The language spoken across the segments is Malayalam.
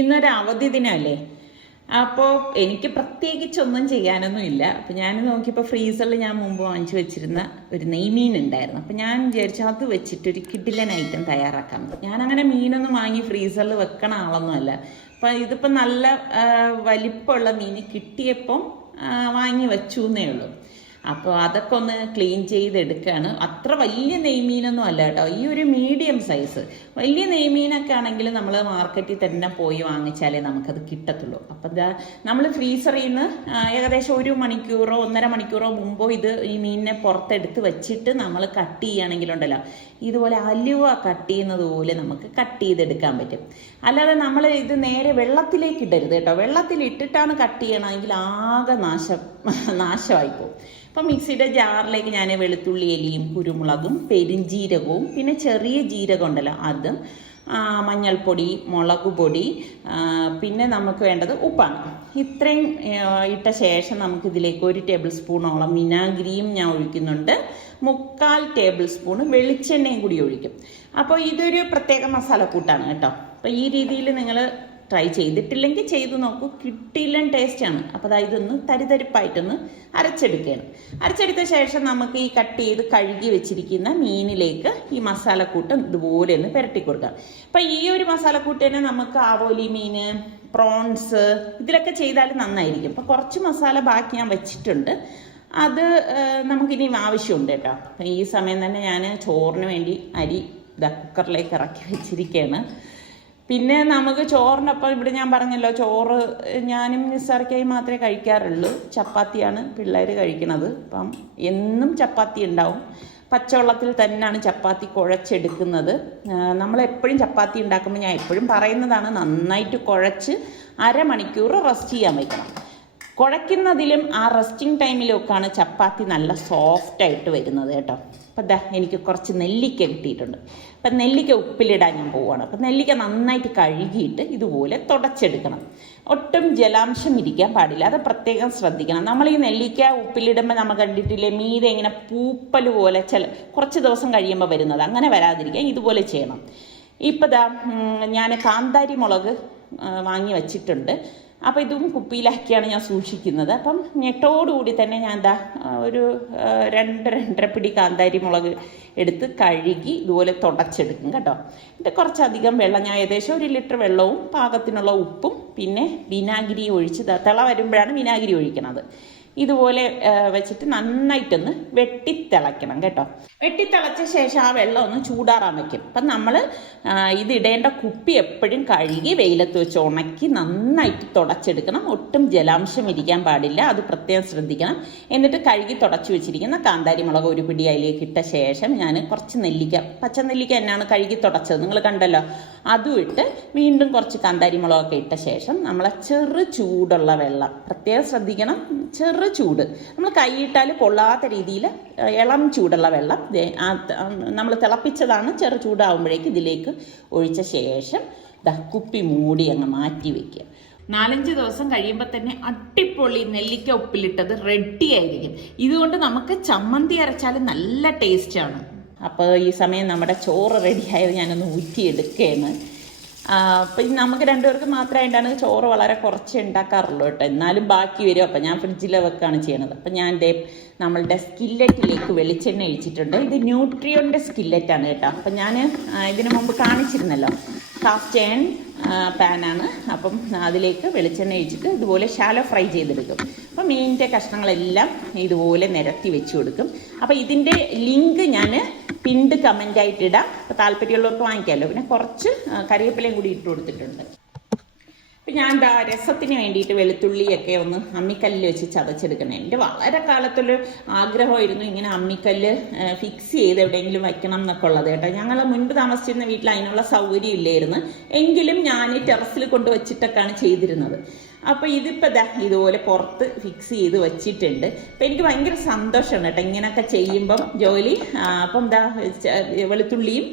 ഇന്നൊരു അവധി ദിനമല്ലേ. അപ്പോൾ എനിക്ക് പ്രത്യേകിച്ചൊന്നും ചെയ്യാനൊന്നുമില്ല. അപ്പം ഞാൻ നോക്കിയപ്പോൾ ഫ്രീസറിൽ ഞാൻ മുമ്പ് വാങ്ങിച്ചു വെച്ചിരുന്ന ഒരു നെയ്മീൻ ഉണ്ടായിരുന്നു. അപ്പം ഞാൻ വിചാരിച്ചു അത് വെച്ചിട്ട് ഒരു കിടിലൻ ഐറ്റം തയ്യാറാക്കാം. ഞാനങ്ങനെ മീനൊന്നും വാങ്ങി ഫ്രീസറിൽ വെക്കണ ആളൊന്നുമല്ല. അപ്പം ഇതിപ്പോൾ നല്ല വലിപ്പമുള്ള മീൻ കിട്ടിയപ്പം വാങ്ങി വെച്ചു എന്നേ ഉള്ളൂ. അപ്പോൾ അതൊക്കെ ഒന്ന് ക്ലീൻ ചെയ്തെടുക്കുകയാണ്. അത്ര വലിയ നെയ്മീനൊന്നും അല്ല കേട്ടോ, ഈ ഒരു മീഡിയം സൈസ്. വലിയ നെയ്മീനൊക്കെ ആണെങ്കിൽ നമ്മൾ മാർക്കറ്റിൽ തന്നെ പോയി വാങ്ങിച്ചാലേ നമുക്കത് കിട്ടത്തുള്ളൂ. അപ്പം എന്താ നമ്മൾ ഫ്രീസറിൽ നിന്ന് ഏകദേശം 1 മണിക്കൂറോ 1.5 മണിക്കൂറോ മുമ്പോ ഈ മീനിനെ പുറത്തെടുത്ത് വെച്ചിട്ട് നമ്മൾ കട്ട് ചെയ്യുകയാണെങ്കിലുണ്ടല്ലോ, ഇതുപോലെ അലുവ കട്ട് ചെയ്യുന്നത് പോലെ നമുക്ക് കട്ട് ചെയ്തെടുക്കാൻ പറ്റും. അല്ലാതെ നമ്മൾ ഇത് നേരെ വെള്ളത്തിലേക്ക് ഇടരുത് കേട്ടോ. വെള്ളത്തിൽ ഇട്ടിട്ടാണ് കട്ട് ചെയ്യണമെങ്കിൽ ആകെ നാശമായിപ്പോവും. അപ്പം മിക്സിയുടെ ജാറിലേക്ക് ഞാൻ വെളുത്തുള്ളി അലിയും കുരുമുളകും പെരിഞ്ജീരകവും പിന്നെ ചെറിയ ജീരകം ഉണ്ടല്ലോ അതും മഞ്ഞൾപ്പൊടി മുളക് പൊടി പിന്നെ നമുക്ക് വേണ്ടത് ഉപ്പാണ്. ഇത്രയും ഇട്ട ശേഷം നമുക്കിതിലേക്ക് 1 ടേബിൾ സ്പൂണോളം വിനാഗിരിയും ഞാൻ ഒഴിക്കുന്നുണ്ട്. 3/4 ടേബിൾ സ്പൂൺ വെളിച്ചെണ്ണയും കൂടി ഒഴിക്കും. അപ്പോൾ ഇതൊരു പ്രത്യേക മസാലക്കൂട്ടാണ് കേട്ടോ. അപ്പോൾ ഈ രീതിയിൽ നിങ്ങൾ ട്രൈ ചെയ്തിട്ടില്ലെങ്കിൽ ചെയ്ത് നോക്കൂ, കിട്ടിയില്ല ടേസ്റ്റാണ്. അപ്പോൾ അതായത് ഇതൊന്ന് തരിതരിപ്പായിട്ടൊന്ന് അരച്ചെടുക്കുകയാണ്. അരച്ചെടുത്ത ശേഷം നമുക്ക് ഈ കട്ട് ചെയ്ത് കഴുകി വെച്ചിരിക്കുന്ന മീനിലേക്ക് ഈ മസാലക്കൂട്ട് ഇതുപോലെ ഒന്ന് പുരട്ടി കൊടുക്കാം. അപ്പം ഈ ഒരു മസാലക്കൂട്ട് തന്നെ നമുക്ക് ആവോലി മീൻ, പ്രോൺസ് ഇതിലൊക്കെ ചെയ്താൽ നന്നായിരിക്കും. അപ്പം കുറച്ച് മസാല ബാക്കി ഞാൻ വെച്ചിട്ടുണ്ട്, അത് നമുക്കിനി ആവശ്യമുണ്ട് കേട്ടോ. അപ്പം ഈ സമയം തന്നെ ഞാൻ ചോറിന് വേണ്ടി അരി കുക്കറിലേക്ക് ഇറക്കി വെച്ചിരിക്കുകയാണ്. പിന്നെ നമുക്ക് ചോറിനൊപ്പം ഇവിടെ ഞാൻ പറഞ്ഞല്ലോ, ചോറ് ഞാനും നിസ്സാർക്കായി മാത്രമേ കഴിക്കാറുള്ളൂ. ചപ്പാത്തിയാണ് പിള്ളേർ കഴിക്കുന്നത്. അപ്പം എന്നും ചപ്പാത്തി ഉണ്ടാവും. പച്ചവെള്ളത്തിൽ തന്നെയാണ് ചപ്പാത്തി കുഴച്ചെടുക്കുന്നത്. നമ്മളെപ്പോഴും ചപ്പാത്തി ഉണ്ടാക്കുമ്പോൾ ഞാൻ എപ്പോഴും പറയുന്നതാണ്, നന്നായിട്ട് കുഴച്ച് 1/2 മണിക്കൂർ റെസ്റ്റ് ചെയ്യാൻ വയ്ക്കണം. കുഴയ്ക്കുന്നതിലും ആ റെസ്റ്റിംഗ് ടൈമിലൊക്കെയാണ് ചപ്പാത്തി നല്ല സോഫ്റ്റായിട്ട് വരുന്നത് കേട്ടോ. അപ്പം എനിക്ക് കുറച്ച് നെല്ലിക്ക കിട്ടിയിട്ടുണ്ട്. അപ്പം നെല്ലിക്ക ഉപ്പിലിടാൻ ഞാൻ പോവുകയാണ്. അപ്പം നെല്ലിക്ക നന്നായിട്ട് കഴുകിയിട്ട് ഇതുപോലെ തുടച്ചെടുക്കണം. ഒട്ടും ജലാംശം ഇരിക്കാൻ പാടില്ല, അത് പ്രത്യേകം ശ്രദ്ധിക്കണം. നമ്മൾ ഈ നെല്ലിക്ക ഉപ്പിലിടുമ്പോൾ നമ്മൾ കണ്ടിട്ടില്ലേ, മീതെ ഇങ്ങനെ പൂപ്പൽ പോലെ കുറച്ച് ദിവസം കഴിയുമ്പോൾ വരുന്നത്, അങ്ങനെ വരാതിരിക്കാൻ ഇതുപോലെ ചെയ്യണം. ഇപ്പം ഞാൻ കാന്താരി മുളക് വാങ്ങി വച്ചിട്ടുണ്ട്. അപ്പോൾ ഇതും കുപ്പിയിലാക്കിയാണ് ഞാൻ സൂക്ഷിക്കുന്നത്. അപ്പം ഞെട്ടോടുകൂടി തന്നെ ഞാൻ ഒരു 2-2.5 പിടി കാന്താരി മുളക് എടുത്ത് കഴുകി ഇതുപോലെ തുടച്ചെടുക്കും കേട്ടോ. ഇത് കുറച്ചധികം വെള്ളം, ഞാൻ ഏകദേശം 1 ലിറ്റർ വെള്ളവും പാകത്തിനുള്ള ഉപ്പും പിന്നെ വിനാഗിരി ഒഴിച്ച് തിള വരുമ്പോഴാണ് വിനാഗിരി ഒഴിക്കണത്. ഇതുപോലെ വെച്ചിട്ട് നന്നായിട്ടൊന്ന് വെട്ടിത്തിളയ്ക്കണം കേട്ടോ. വെട്ടിത്തിളച്ച ശേഷം ആ വെള്ളം ഒന്ന് ചൂടാറാൻ വയ്ക്കും. അപ്പം നമ്മൾ ഇതിടേണ്ട കുപ്പി എപ്പോഴും കഴുകി വെയിലത്ത് വെച്ച് ഉണക്കി നന്നായിട്ട് തുടച്ചെടുക്കണം. ഒട്ടും ജലാംശം ഇരിക്കാൻ പാടില്ല, അത് പ്രത്യേകം ശ്രദ്ധിക്കണം. എന്നിട്ട് കഴുകി തുടച്ചു വെച്ചിരിക്കുന്ന കാന്താരി മുളക് 1 പിടി അതിലേക്ക് ഇട്ട ശേഷം ഞാൻ കുറച്ച് നെല്ലിക്ക, പച്ച നെല്ലിക്ക എന്നാണ് കഴുകി തുടച്ചത്, നിങ്ങൾ കണ്ടല്ലോ, അതും ഇട്ട് വീണ്ടും കുറച്ച് കാന്താരി മുളകൊക്കെ ഇട്ട ശേഷം നമ്മളെ ചെറു ചൂടുള്ള വെള്ളം പ്രത്യേകം ശ്രദ്ധിക്കണം. ചെറു ചൂട്, നമ്മൾ കൈയിട്ടാൽ പൊള്ളാത്ത രീതിയിൽ ഇളം ചൂടുള്ള വെള്ളം നമ്മൾ തിളപ്പിച്ചതാണ്. ചെറു ചൂടാകുമ്പോഴേക്ക് ഇതിലേക്ക് ഒഴിച്ച ശേഷം കുപ്പി മൂടി അങ്ങ് മാറ്റി വെക്കുക. 4-5 ദിവസം കഴിയുമ്പോൾ തന്നെ അടിപൊളി നെല്ലിക്ക ഉപ്പിലിട്ടത് റെഡി ആയിരിക്കും. ഇതുകൊണ്ട് നമുക്ക് ചമ്മന്തി അരച്ചാൽ നല്ല ടേസ്റ്റാണ്. അപ്പോൾ ഈ സമയം നമ്മുടെ ചോറ് റെഡിയായത് ഞാനൊന്ന് ഊറ്റിയെടുക്കുകയാണ്. അപ്പം നമുക്ക് 2 പേർക്ക് മാത്രമായിട്ടാണ് ചോറ് വളരെ കുറച്ച് ഉണ്ടാക്കാറുള്ളൂ കേട്ടോ, എന്നാലും ബാക്കി വരും. അപ്പം ഞാൻ ഫ്രിഡ്ജിൽ വെക്കുകയാണ് ചെയ്യണത്. അപ്പം ഞാൻ നമ്മളുടെ സ്കില്ലറ്റിലേക്ക് വെളിച്ചെണ്ണ ഒഴിച്ചിട്ടുണ്ട്. ഇത് ന്യൂട്രിയോൻ്റെ സ്കില്ലറ്റാണ് കേട്ടോ. അപ്പം ഞാൻ ഇതിനു മുമ്പ് കാണിച്ചിരുന്നല്ലോ, കാസ്റ്റ് അയൺ പാനാണ്. അപ്പം അതിലേക്ക് വെളിച്ചെണ്ണ ഒഴിച്ചിട്ട് ഇതുപോലെ ഷാലോ ഫ്രൈ ചെയ്തെടുക്കും. അപ്പം മീനിൻ്റെ കഷ്ണങ്ങളെല്ലാം ഇതുപോലെ നിരത്തി വെച്ച് കൊടുക്കും. അപ്പം ഇതിൻ്റെ ലിങ്ക് ഞാൻ പിണ്ട് കമൻ്റായിട്ട് ഇടാം. അപ്പോൾ താല്പര്യമുള്ളവർക്ക് വാങ്ങിക്കാമല്ലോ. പിന്നെ കുറച്ച് കറിവേപ്പിലയും കൂടി ഇട്ട് കൊടുത്തിട്ടുണ്ട്. അപ്പം ഞാൻ രസത്തിന് വേണ്ടിയിട്ട് വെളുത്തുള്ളിയൊക്കെ ഒന്ന് അമ്മിക്കല്ലിൽ വെച്ച് ചതച്ചെടുക്കണം. എൻ്റെ വളരെ കാലത്തൊരു ആഗ്രഹമായിരുന്നു ഇങ്ങനെ അമ്മിക്കല്ല് ഫിക്സ് ചെയ്ത് എവിടെയെങ്കിലും വയ്ക്കണം എന്നൊക്കെ ഉള്ളത് കേട്ടോ. ഞങ്ങൾ മുൻപ് താമസിച്ചിരുന്ന വീട്ടിൽ അതിനുള്ള സൗകര്യം ഇല്ലായിരുന്നു. എങ്കിലും ഞാൻ ടെറസിൽ കൊണ്ട് വെച്ചിട്ടൊക്കെയാണ് ചെയ്തിരുന്നത്. അപ്പോൾ ഇതിപ്പോൾ ഇതുപോലെ പുറത്ത് ഫിക്സ് ചെയ്ത് വെച്ചിട്ടുണ്ട്. അപ്പം എനിക്ക് ഭയങ്കര സന്തോഷമാണ് കേട്ടോ ഇങ്ങനെയൊക്കെ ചെയ്യുമ്പം ജോലി. അപ്പം വെളുത്തുള്ളിയും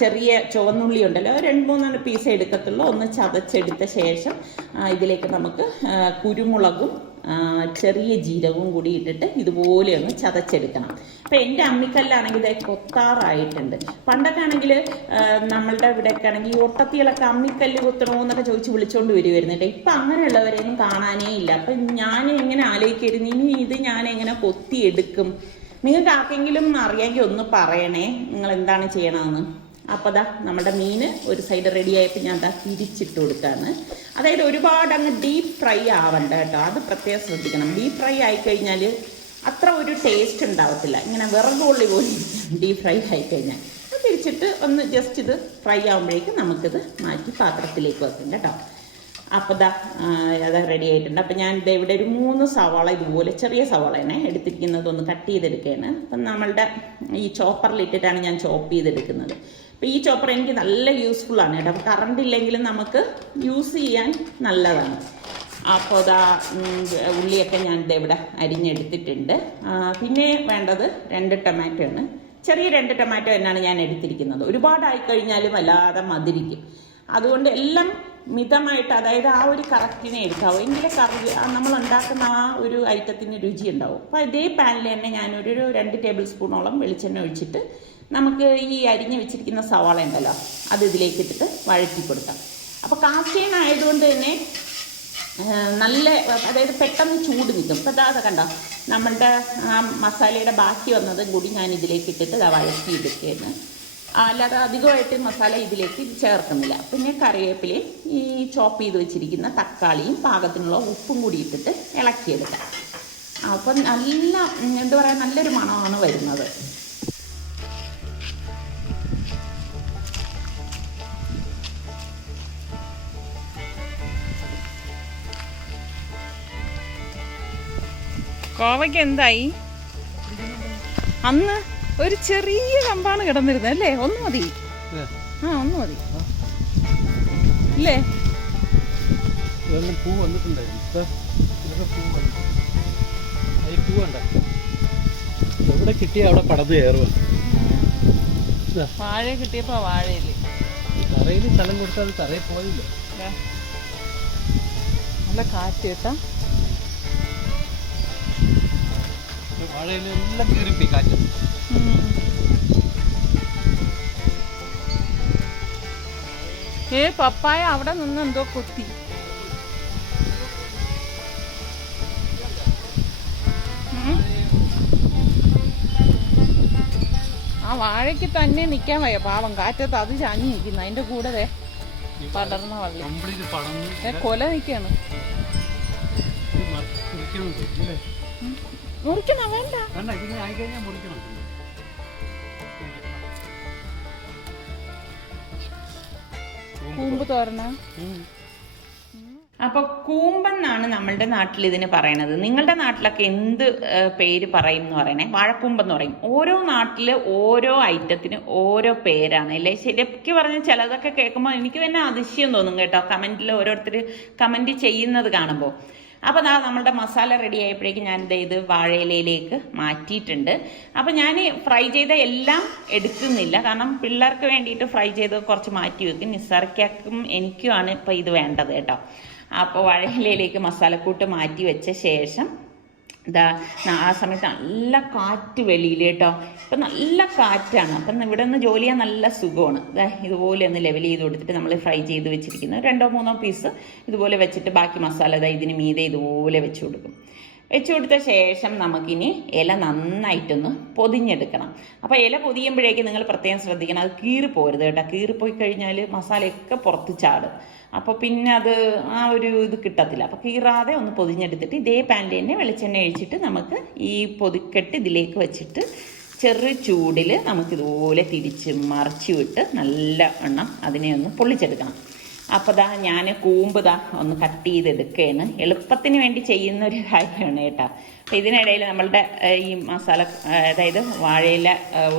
ചെറിയ ചുവന്നുള്ളി ഉണ്ടല്ലോ, 2-3 പീസ് എടുക്കത്തുള്ളൂ. ഒന്ന് ചതച്ചെടുത്ത ശേഷം ഇതിലേക്ക് നമുക്ക് കുരുമുളകും ചെറിയ ജീരകവും കൂടി ഇട്ടിട്ട് ഇതുപോലെ ഒന്ന് ചതച്ചെടുക്കണം. അപ്പം എൻ്റെ അമ്മിക്കല്ലാണെങ്കിൽ ഇത് കൊത്താറായിട്ടുണ്ട്. പണ്ടൊക്കെ ആണെങ്കിൽ നമ്മളുടെ ഇവിടെയൊക്കെ ആണെങ്കിൽ ഈ ഒട്ടത്തികളൊക്കെ അമ്മിക്കല്ല് കുത്തണമെന്നൊക്കെ ചോദിച്ച് വിളിച്ചുകൊണ്ട് വരുമായിരുന്നില്ല. ഇപ്പം അങ്ങനെയുള്ളവരെയൊന്നും കാണാനേ ഇല്ല. അപ്പം ഞാൻ എങ്ങനെ ആലോചിക്കരുത്, ഇനി ഇത് ഞാൻ എങ്ങനെ കൊത്തിയെടുക്കും? നിങ്ങൾക്ക് ആർക്കെങ്കിലും അറിയാമെങ്കിൽ ഒന്ന് പറയണേ, നിങ്ങൾ എന്താണ് ചെയ്യണമെന്ന്. അപ്പോൾ ദാ നമ്മുടെ മീൻ ഒരു സൈഡ് റെഡി ആയപ്പോൾ ഞാൻ ദാ തിരിച്ചിട്ട് കൊടുക്കുകയാണ്. അതായത് ഒരുപാട് അങ്ങ് ഡീപ്പ് ഫ്രൈ ആവണ്ട കേട്ടോ, അത് പ്രത്യേകം ശ്രദ്ധിക്കണം. ഡീപ്പ് ഫ്രൈ ആയിക്കഴിഞ്ഞാൽ അത്ര ഒരു ടേസ്റ്റ് ഉണ്ടാവത്തില്ല. ഇങ്ങനെ വിറകുള്ളി പോലെ ഡീപ്പ് ഫ്രൈ ആയിക്കഴിഞ്ഞാൽ തിരിച്ചിട്ട് ഒന്ന് ജസ്റ്റ് ഇത് ഫ്രൈ ആകുമ്പോഴേക്കും നമുക്കിത് മാറ്റി പാത്രത്തിലേക്ക് വെക്കും കേട്ടോ. അപ്പോൾ ദാ അത് റെഡി ആയിട്ടുണ്ട്. അപ്പം ഞാൻ ഇവിടെ ഒരു 3 സവാള ഇതുപോലെ ചെറിയ സവാളയാണ് എടുത്തിരിക്കുന്നത്, ഒന്ന് കട്ട് ചെയ്തെടുക്കുകയാണ്. അപ്പം നമ്മളുടെ ഈ ചോപ്പറിലിട്ടിട്ടാണ് ഞാൻ ചോപ്പ് ചെയ്തെടുക്കുന്നത്. അപ്പം ഈ ചോപ്പർ എനിക്ക് നല്ല യൂസ്ഫുള്ളാണ് കേട്ടോ. അപ്പോൾ കറണ്ട് ഇല്ലെങ്കിലും നമുക്ക് യൂസ് ചെയ്യാൻ നല്ലതാണ്. അപ്പോൾ അതാ ഉള്ളിയൊക്കെ ഞാൻ ഇവിടെ അരിഞ്ഞെടുത്തിട്ടുണ്ട്. പിന്നെ വേണ്ടത് 2 ടൊമാറ്റോ ആണ്. ചെറിയ 2 ടൊമാറ്റോ എന്നാണ് ഞാൻ എടുത്തിരിക്കുന്നത്. ഒരുപാടായിക്കഴിഞ്ഞാലും വല്ലാതെ മധുരിക്കും. അതുകൊണ്ട് എല്ലാം മിതമായിട്ട്, അതായത് ആ ഒരു കറക്റ്റിനെ എടുക്കാവൂ, എങ്കിലേ കറി നമ്മൾ ഉണ്ടാക്കുന്ന ആ ഒരു ഐറ്റത്തിന് രുചി ഉണ്ടാവും. അപ്പോൾ ഇതേ പാനിൽ തന്നെ ഞാനൊരു 2 ടേബിൾ സ്പൂണോളം വെളിച്ചെണ്ണ ഒഴിച്ചിട്ട് നമുക്ക് ഈ അരിഞ്ഞ് വെച്ചിരിക്കുന്ന സവാള ഉണ്ടല്ലോ അത് ഇതിലേക്ക് ഇട്ടിട്ട് വഴറ്റി കൊടുക്കാം. അപ്പോൾ കാസ്റ്റേൺ ആയതുകൊണ്ട് തന്നെ നല്ല, അതായത് പെട്ടെന്ന് ചൂട് നിൽക്കും. ഇപ്പോൾ അതാ കണ്ടോ, നമ്മളുടെ ആ മസാലയുടെ ബാക്കി വന്നത് കൂടി ഞാൻ ഇതിലേക്ക് ഇട്ടിട്ട് വഴറ്റി എടുക്കുകയാണ്. അല്ലാതെ അധികമായിട്ട് മസാല ഇതിലേക്ക് ചേർക്കുന്നില്ല. പിന്നെ കറിവേപ്പിലയും ഈ ചോപ്പ് ചെയ്ത് വെച്ചിരിക്കുന്ന തക്കാളിയും പാകത്തിനുള്ള ഉപ്പും കൂടി ഇട്ടിട്ട് ഇളക്കിയെടുക്കാം. അപ്പം നല്ല എന്താ പറയുക, നല്ലൊരു മണമാണ് വരുന്നത്. കോവയ്ക്ക് എന്തായി? അന്ന് ഒരു ചെറിയ കമ്പാണ് കിടന്നിരുന്നത് അല്ലേ? ഒന്ന് മതി, ഒന്ന് മതി അല്ലേ? പൂ വന്നിട്ടുണ്ടായിരുന്നു. എവിടെ കിട്ടിയ അവിടെ പടത് കയറുക. വാഴ കിട്ടിയപ്പോ വാഴയില് തറയിൽ സ്ഥലം കൊടുത്താൽ അത് തറയിൽ പോയില്ല. നല്ല കാറ്റ് കേട്ടാ. വാഴയിലെല്ലാം കയറിപ്പോയി കാറ്റ്. പപ്പായ അവിടെ നിന്ന് എന്തോ കൊത്തി. ആ വാഴയ്ക്ക് തന്നെ നിക്കാൻ വയ്യ, പാവം കാറ്റത്ത് അത് ചാഞ്ഞു നിൽക്കുന്നു. അതിന്റെ കൂടെ പടർന്ന വള്ളി കൊല നിൽക്കാണ്. മുറിക്കണ വേണ്ട, കൂമ്പ് തോരണ. അപ്പൊ കൂമ്പെന്നാണ് നമ്മളുടെ നാട്ടിൽ ഇതിന് പറയണത്. നിങ്ങളുടെ നാട്ടിലൊക്കെ എന്ത് പേര് പറയും എന്ന് പറയണേ? വാഴക്കൂമ്പെന്ന് പറയും. ഓരോ നാട്ടില് ഓരോ ഐറ്റത്തിന് ഓരോ പേരാണ് അല്ലേ? ശരിക്കും പറഞ്ഞാൽ ചിലതൊക്കെ കേൾക്കുമ്പോൾ എനിക്ക് തന്നെ അതിശയം തോന്നും കേട്ടോ, കമന്റിൽ ഓരോരുത്തർ കമന്റ് ചെയ്യുന്നത് കാണുമ്പോൾ. അപ്പോൾ ദാ നമ്മളുടെ മസാല റെഡി ആയപ്പോഴേക്കും ഞാനിത് ഇത് വാഴയിലയിലേക്ക് മാറ്റിയിട്ടുണ്ട്. അപ്പോൾ ഞാൻ ഫ്രൈ ചെയ്ത എല്ലാം എടുക്കുന്നില്ല, കാരണം പിള്ളേർക്ക് വേണ്ടിയിട്ട് ഫ്രൈ ചെയ്ത് കുറച്ച് മാറ്റി വെക്കും. നിസ്സാർക്കും എനിക്കുമാണ് ഇപ്പോൾ ഇത് വേണ്ടത് കേട്ടോ. അപ്പോൾ വാഴയിലയിലേക്ക് മസാലക്കൂട്ട് മാറ്റി വെച്ച ശേഷം ഇതാ ആ സമയത്ത് നല്ല കാറ്റ് വെളിയിൽ കേട്ടോ. ഇപ്പം നല്ല കാറ്റാണ്. അപ്പം ഇവിടെ നിന്ന് ജോലി ചെയ്യാൻ നല്ല സുഖമാണ്. ഇതാ ഇതുപോലെ ഒന്ന് ലെവൽ ചെയ്ത് കൊടുത്തിട്ട് നമ്മൾ ഫ്രൈ ചെയ്ത് വെച്ചിരിക്കുന്നത് 2-3 പീസ് ഇതുപോലെ വെച്ചിട്ട് ബാക്കി മസാല ഇതാ ഇതിന് മീതെ ഇതുപോലെ വെച്ച് കൊടുക്കും. വെച്ച് കൊടുത്ത ശേഷം നമുക്കിനി ഇല നന്നായിട്ടൊന്ന് പൊതിഞ്ഞെടുക്കണം. അപ്പോൾ ഇല പൊതിയുമ്പോഴേക്കും നിങ്ങൾ പ്രത്യേകം ശ്രദ്ധിക്കണം, അത് കീറിപ്പോരുത് കേട്ടോ. കീറിപ്പോയി കഴിഞ്ഞാൽ മസാലയൊക്കെ പുറത്ത് ചാടും. അപ്പോൾ പിന്നെ അത് ആ ഒരു ഇത് കിട്ടത്തില്ല. അപ്പോൾ കീറാതെ ഒന്ന് പൊതിഞ്ഞെടുത്തിട്ട് ഇതേ പാനിൽ തന്നെ വെളിച്ചെണ്ണ ഒഴിച്ചിട്ട് നമുക്ക് ഈ പൊതിക്കെട്ട് ഇതിലേക്ക് വെച്ചിട്ട് ചെറു ചൂടിൽ നമുക്കിതുപോലെ തിരിച്ച് മറിച്ച് വിട്ട് നല്ല എണ്ണം അതിനെ ഒന്ന് പൊള്ളിച്ചെടുക്കണം. അപ്പോൾ ദാ ഞാൻ കൂമ്പ് ഒന്ന് കട്ട് ചെയ്തെടുക്കുകയാണ്. എളുപ്പത്തിന് വേണ്ടി ചെയ്യുന്ന ഒരു കാര്യമാണ് കേട്ടോ. അപ്പം ഇതിനിടയിൽ നമ്മളുടെ ഈ മസാല, അതായത് വാഴയില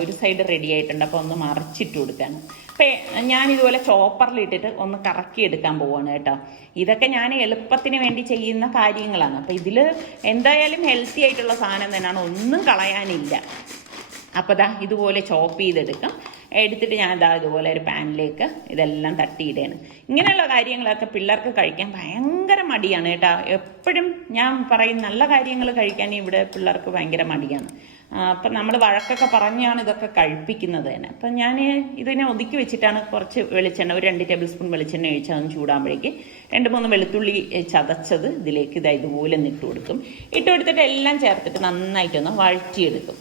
ഒരു സൈഡ് റെഡി ആയിട്ടുണ്ട്. അപ്പോൾ ഒന്ന് മറിച്ചിട്ട് കൊടുക്കുകയാണ്. അപ്പം ഞാനിതുപോലെ ചോപ്പറിലിട്ടിട്ട് ഒന്ന് കറക്കി എടുക്കാൻ പോവുകയാണ് കേട്ടോ. ഇതൊക്കെ ഞാൻ എളുപ്പത്തിന് വേണ്ടി ചെയ്യുന്ന കാര്യങ്ങളാണ്. അപ്പം ഇതിൽ എന്തായാലും ഹെൽത്തി ആയിട്ടുള്ള സാധനം തന്നെയാണ്, ഒന്നും കളയാനില്ല. അപ്പോൾ ദാ ഇതുപോലെ ചോപ്പ് ചെയ്തെടുക്കാം. എടുത്തിട്ട് ഞാൻ ദാ ഇതുപോലെ ഒരു പാനിലേക്ക് ഇതെല്ലാം തട്ടിയിടുകയാണ്. ഇങ്ങനെയുള്ള കാര്യങ്ങളൊക്കെ പിള്ളേർക്ക് കഴിക്കാൻ ഭയങ്കര മടിയാണ് കേട്ടോ. എപ്പോഴും ഞാൻ പറയും നല്ല കാര്യങ്ങൾ കഴിക്കാൻ ഇവിടെ പിള്ളേർക്ക് ഭയങ്കര മടിയാണ്. അപ്പം നമ്മൾ വഴക്കൊക്കെ പറഞ്ഞാണ് ഇതൊക്കെ കഴിപ്പിക്കുന്നത് തന്നെ. അപ്പം ഞാൻ ഇതിനെ ഒതുക്കി വെച്ചിട്ടാണ് കുറച്ച് വെളിച്ചെണ്ണ, ഒരു 2 ടേബിൾ സ്പൂൺ വെളിച്ചെണ്ണ ഒഴിച്ച് അതൊന്ന് ചൂടാകുമ്പോഴേക്ക് 2-3 വെളുത്തുള്ളി ചതച്ചത് ഇതിലേക്ക് ഇതുപോലെ ഇട്ട് കൊടുക്കും. ഇട്ട് കൊടുത്തിട്ട് എല്ലാം ചേർത്തിട്ട് നന്നായിട്ടൊന്ന് വഴറ്റിയെടുക്കും.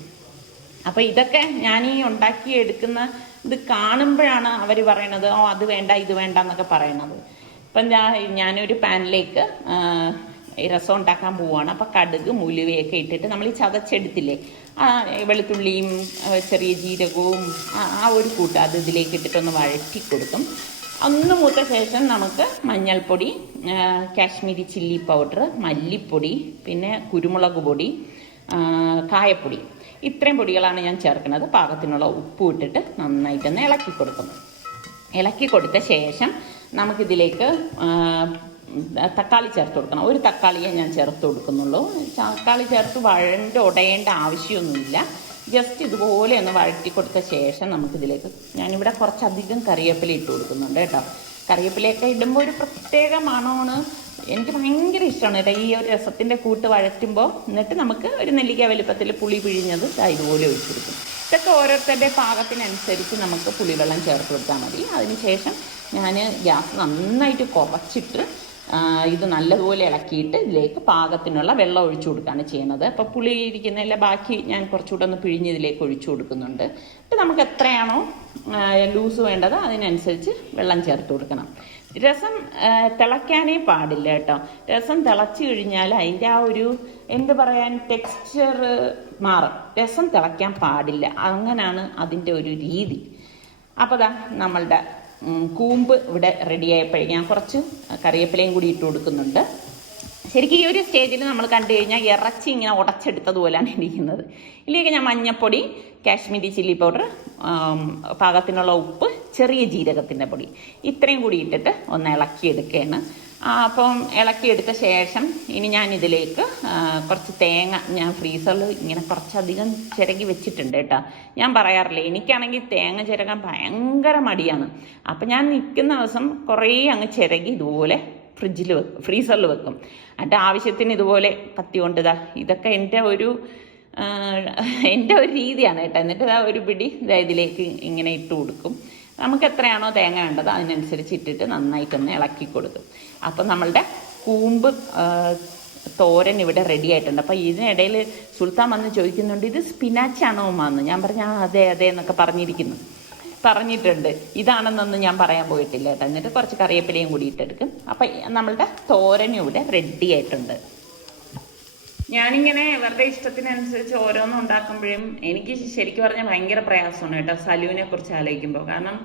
അപ്പോൾ ഇതൊക്കെ ഞാൻ ഈ ഉണ്ടാക്കിയെടുക്കുന്ന ഇത് കാണുമ്പോഴാണ് അവർ പറയണത് അത് വേണ്ട ഇത് വേണ്ട എന്നൊക്കെ പറയണത്. ഇപ്പം ഞാനൊരു പാനിലേക്ക് രസം ഉണ്ടാക്കാൻ പോവുകയാണ്. അപ്പോൾ കടുക് ഉലുവയൊക്കെ ഇട്ടിട്ട് നമ്മൾ ഈ ചതച്ചെടുത്തില്ലേ വെളുത്തുള്ളിയും ചെറിയ ജീരകവും ആ ഒരു കൂട്ട് അത് ഇതിലേക്ക് ഇട്ടിട്ടൊന്ന് വഴറ്റി കൊടുക്കും. ഒന്ന് മൂത്ത ശേഷം നമുക്ക് മഞ്ഞൾപ്പൊടി, കാശ്മീരി ചില്ലി പൗഡർ, മല്ലിപ്പൊടി, പിന്നെ കുരുമുളക് പൊടി, കായപ്പൊടി, ഇത്രയും പൊടികളാണ് ഞാൻ ചേർക്കുന്നത്. പാകത്തിനുള്ള ഉപ്പ് ഇട്ടിട്ട് നന്നായിട്ടൊന്ന് ഇളക്കി കൊടുക്കുന്നു. ഇളക്കി കൊടുത്ത ശേഷം നമുക്കിതിലേക്ക് തക്കാളി ചേർത്ത് കൊടുക്കണം. ഒരു തക്കാളിയെ ഞാൻ ചേർത്ത് കൊടുക്കുന്നുള്ളൂ. തക്കാളി ചേർത്ത് ഉടയേണ്ട ആവശ്യമൊന്നുമില്ല. ജസ്റ്റ് ഇതുപോലെ ഒന്ന് വഴറ്റി കൊടുത്ത ശേഷം നമുക്കിതിലേക്ക് ഞാനിവിടെ കുറച്ചധികം കറിവേപ്പില ഇട്ട് കൊടുക്കുന്നുണ്ട് കേട്ടോ. കറിവേപ്പിലയൊക്കെ ഇടുമ്പോൾ ഒരു പ്രത്യേക മണമാണ്. എനിക്ക് ഭയങ്കര ഇഷ്ടമാണ് കേട്ടോ ഈ ഒരു രസത്തിൻ്റെ കൂട്ട് വഴറ്റുമ്പോൾ. എന്നിട്ട് നമുക്ക് ഒരു നെല്ലിക്ക വലിപ്പത്തിൽ പുളി പിഴിഞ്ഞത് ഇതുപോലെ ഒഴിച്ചു കൊടുക്കും. ഇതൊക്കെ ഓരോരുത്തരുടെ പാകത്തിനനുസരിച്ച് നമുക്ക് പുളിവെള്ളം ചേർത്ത് കൊടുത്താൽ മതി. അതിനുശേഷം ഞാൻ ഗ്യാസ് നന്നായിട്ട് കുറച്ചിട്ട് ഇത് നല്ലതുപോലെ ഇളക്കിയിട്ട് ഇതിലേക്ക് പാകത്തിനുള്ള വെള്ളം ഒഴിച്ചു കൊടുക്കുകയാണ് ചെയ്യുന്നത്. അപ്പോൾ പുളി ഇരിക്കുന്നതിലെ ബാക്കി ഞാൻ കുറച്ചുകൂടെ ഒന്ന് പിഴിഞ്ഞ് ഇതിലേക്ക് ഒഴിച്ചു കൊടുക്കുന്നുണ്ട്. എന്നിട്ട് നമുക്ക് എത്രയാണോ ലൂസ് വേണ്ടത് അതിനനുസരിച്ച് വെള്ളം ചേർത്ത് കൊടുക്കണം. രസം തിളയ്ക്കാനേ പാടില്ല കേട്ടോ. രസം തിളച്ച് കഴിഞ്ഞാൽ അതിൻ്റെ ആ ഒരു എന്ത് പറയാൻ ടെക്സ്ചർ മാറും. രസം തിളയ്ക്കാൻ പാടില്ല. അങ്ങനെയാണ് അതിൻ്റെ ഒരു രീതി. അപ്പോൾ ദാ നമ്മളുടെ കൂമ്പ് ഇവിടെ റെഡിയായപ്പോഴേക്കും ഞാൻ കുറച്ച് കറിവേപ്പിലയും കൂടി ഇട്ട് കൊടുക്കുന്നുണ്ട്. ശരിക്കും ഈ ഒരു സ്റ്റേജിൽ നമ്മൾ കണ്ടു കഴിഞ്ഞാൽ ഇറച്ചി ഇങ്ങനെ ഉടച്ചെടുത്തതുപോലെയാണ് ഇരിക്കുന്നത്. ഇതിലേക്ക് ഞാൻ മഞ്ഞൾപ്പൊടി, കാശ്മീരി ചില്ലി പൗഡർ, പാകത്തിനുള്ള ഉപ്പ്, ചെറിയ ജീരകത്തിൻ്റെ പൊടി ഇത്രയും കൂടി ഇട്ടിട്ട് ഒന്ന് ഇളക്കിയെടുക്കുകയാണ്. അപ്പം ഇളക്കിയെടുത്ത ശേഷം ഇനി ഞാൻ ഇതിലേക്ക് കുറച്ച് തേങ്ങ ഞാൻ ഫ്രീസറിൽ ഇങ്ങനെ കുറച്ചധികം ചിരകി വെച്ചിട്ടുണ്ട് കേട്ടോ. ഞാൻ പറയാറില്ലേ എനിക്കാണെങ്കിൽ തേങ്ങ ചിരകാൻ ഭയങ്കര മടിയാണ്. അപ്പം ഞാൻ നിൽക്കുന്ന ദിവസം കുറേ അങ്ങ് ചിരകി ഇതുപോലെ ഫ്രീസറിൽ വെക്കും. എന്നിട്ട് ആവശ്യത്തിന് ഇതുപോലെ കത്തി കൊണ്ട് ഇതൊക്കെ എൻ്റെ ഒരു രീതിയാണ് കേട്ടോ. എന്നിട്ട് ഒരു പിടി ഇതിലേക്ക് ഇങ്ങനെ ഇട്ട് കൊടുക്കും. നമുക്ക് എത്രയാണോ തേങ്ങ വേണ്ടത് അതിനനുസരിച്ച് ഇട്ടിട്ട് നന്നായിട്ടൊന്ന് ഇളക്കി കൊടുക്കും. അപ്പം നമ്മളുടെ കൂമ്പ് തോരൻ ഇവിടെ റെഡി ആയിട്ടുണ്ട്. അപ്പം ഇതിനിടയിൽ സുൽത്താൻ വന്ന് ചോദിക്കുന്നുണ്ട് ഇത് സ്പിനാച്ചാണോ ഉമ്മാന്ന്. ഞാൻ പറഞ്ഞ അതെ അതെ എന്നൊക്കെ പറഞ്ഞിട്ടുണ്ട്. ഇതാണെന്നൊന്നും ഞാൻ പറയാൻ പോയിട്ടില്ല കേട്ടോ. എന്നിട്ട് കുറച്ച് കറിവേപ്പിലയും കൂടി ഇട്ടെടുക്കും. അപ്പം നമ്മളുടെ തോരൻ ഇവിടെ റെഡി ആയിട്ടുണ്ട്. ഞാനിങ്ങനെ ഇവരുടെ ഇഷ്ടത്തിനനുസരിച്ച് ഓരോന്നും ഉണ്ടാക്കുമ്പോഴും എനിക്ക് ശരിക്കും പറഞ്ഞാൽ ഭയങ്കര പ്രയാസമാണ് കേട്ടോ സലുവിനെ കുറിച്ച് ആലോചിക്കുമ്പോൾ. കാരണം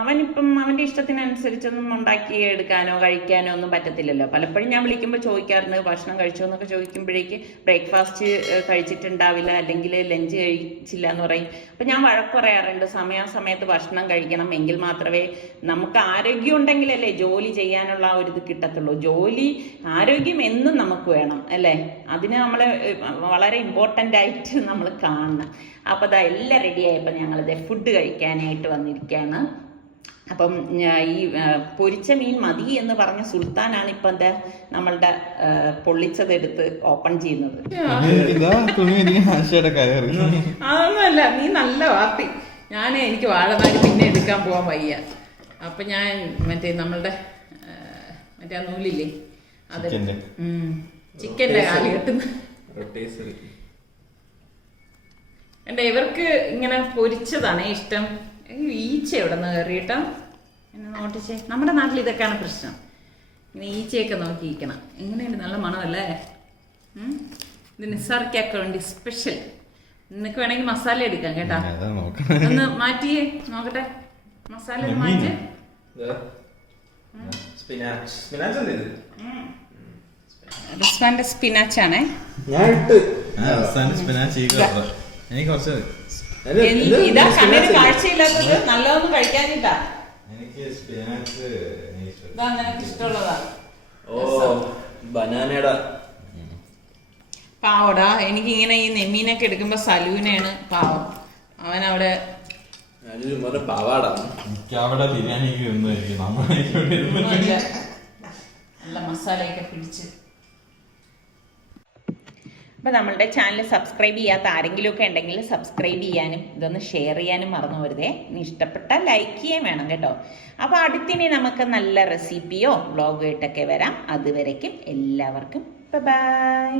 അവനിപ്പം അവൻ്റെ ഇഷ്ടത്തിനനുസരിച്ചൊന്നും ഉണ്ടാക്കി എടുക്കാനോ കഴിക്കാനോ ഒന്നും പറ്റത്തില്ലല്ലോ. പലപ്പോഴും ഞാൻ വിളിക്കുമ്പോൾ ചോദിക്കാറുണ്ട് ഭക്ഷണം കഴിച്ചോ എന്നൊക്കെ ചോദിക്കുമ്പോഴേക്ക് ബ്രേക്ക്ഫാസ്റ്റ് കഴിച്ചിട്ടുണ്ടാവില്ല, അല്ലെങ്കിൽ ലഞ്ച് കഴിച്ചില്ല എന്ന് പറയും. അപ്പം ഞാൻ വഴക്ക് പറയാറുണ്ട് സമയാസമയത്ത് ഭക്ഷണം കഴിക്കണം, എങ്കിൽ മാത്രമേ നമുക്ക് ആരോഗ്യം ഉണ്ടെങ്കിലല്ലേ ജോലി ചെയ്യാനുള്ള ആ ഒരു ഇത് കിട്ടത്തുള്ളൂ. ആരോഗ്യം എന്നും നമുക്ക് വേണം അല്ലേ, അതിന് നമ്മൾ വളരെ ഇമ്പോർട്ടൻ്റ് ആയിട്ട് നമ്മൾ കാണണം. അപ്പോൾ അതാ എല്ലാം റെഡിയായപ്പോൾ ഞങ്ങളിത് ഫുഡ് കഴിക്കാനായിട്ട് വന്നിരിക്കുകയാണ്. അപ്പം ഈ പൊരിച്ച മീൻ മതി എന്ന് പറഞ്ഞ സുൽത്താനാണ് ഇപ്പം എന്താ നമ്മളുടെ പൊള്ളിച്ചതെടുത്ത് ഓപ്പൺ ചെയ്യുന്നത്. അതൊന്നുമല്ല, നീ നല്ല വാർത്തി. എനിക്ക് വാഴനാര് പിന്നെ എടുക്കാൻ പോകാൻ വയ്യ. അപ്പം ഞാൻ നമ്മളുടെ ആ നൂലില്ലേ അത് ചിക്കൻ്റെ കാലി കെട്ടുന്ന എൻ്റെ ഇവർക്ക് ഇങ്ങനെ പൊരിച്ചതാണ് ഇഷ്ടം. ഈച്ച എവിടെ നിന്ന് കയറിയിട്ടോ എന്നെ നോട്ടിച്ചേ. നമ്മുടെ നാട്ടിൽ ഇതൊക്കെയാണ് പ്രശ്നം. ഇങ്ങനെ ഈച്ചയൊക്കെ നോക്കിയിരിക്കണം. എങ്ങനെയുണ്ട്, നല്ല മണമല്ലേ. ഇത് നിസാർക്കൊക്കെ വേണ്ടി സ്പെഷ്യൽ. നിനക്ക് വേണമെങ്കിൽ മസാല എടുക്കാം കേട്ടാ. ഒന്ന് മാറ്റിയേ നോക്കട്ടെ, മസാല ഒന്ന് മാറ്റി. റിസ്വാന്റെ സ്പിനാച്ചാണേ. ഇതാ കണ്ണിന് കാഴ്ചയില്ലാത്തത്, നല്ലതൊന്നും കഴിക്കാനിട്ടാ. ഇതാ നിനക്ക് ഇഷ്ടമുള്ളതാ. ബനാനയുടെ പാവടാ എനിക്കിങ്ങനെ ഈ നെമീനൊക്കെ എടുക്കുമ്പോ സലൂനാണ് പാവം. അവനവിടെ നല്ല മസാലയൊക്കെ പിടിച്ച്. അപ്പൊ നമ്മളുടെ ചാനൽ സബ്സ്ക്രൈബ് ചെയ്യാത്ത ആരെങ്കിലും ഒക്കെ ഉണ്ടെങ്കിൽ സബ്സ്ക്രൈബ് ചെയ്യാനും ഇതൊന്ന് ഷെയർ ചെയ്യാനും മറന്നു പോരുതേ. ഇനി ഇഷ്ടപ്പെട്ടാൽ ലൈക്ക് ചെയ്യാൻ വേണം കേട്ടോ. അപ്പൊ അടുത്തിനി നമുക്ക് നല്ല റെസിപ്പിയോ വ്ളോഗോ ആയിട്ടൊക്കെ വരാം. അതുവരയ്ക്കും എല്ലാവർക്കും ബൈ.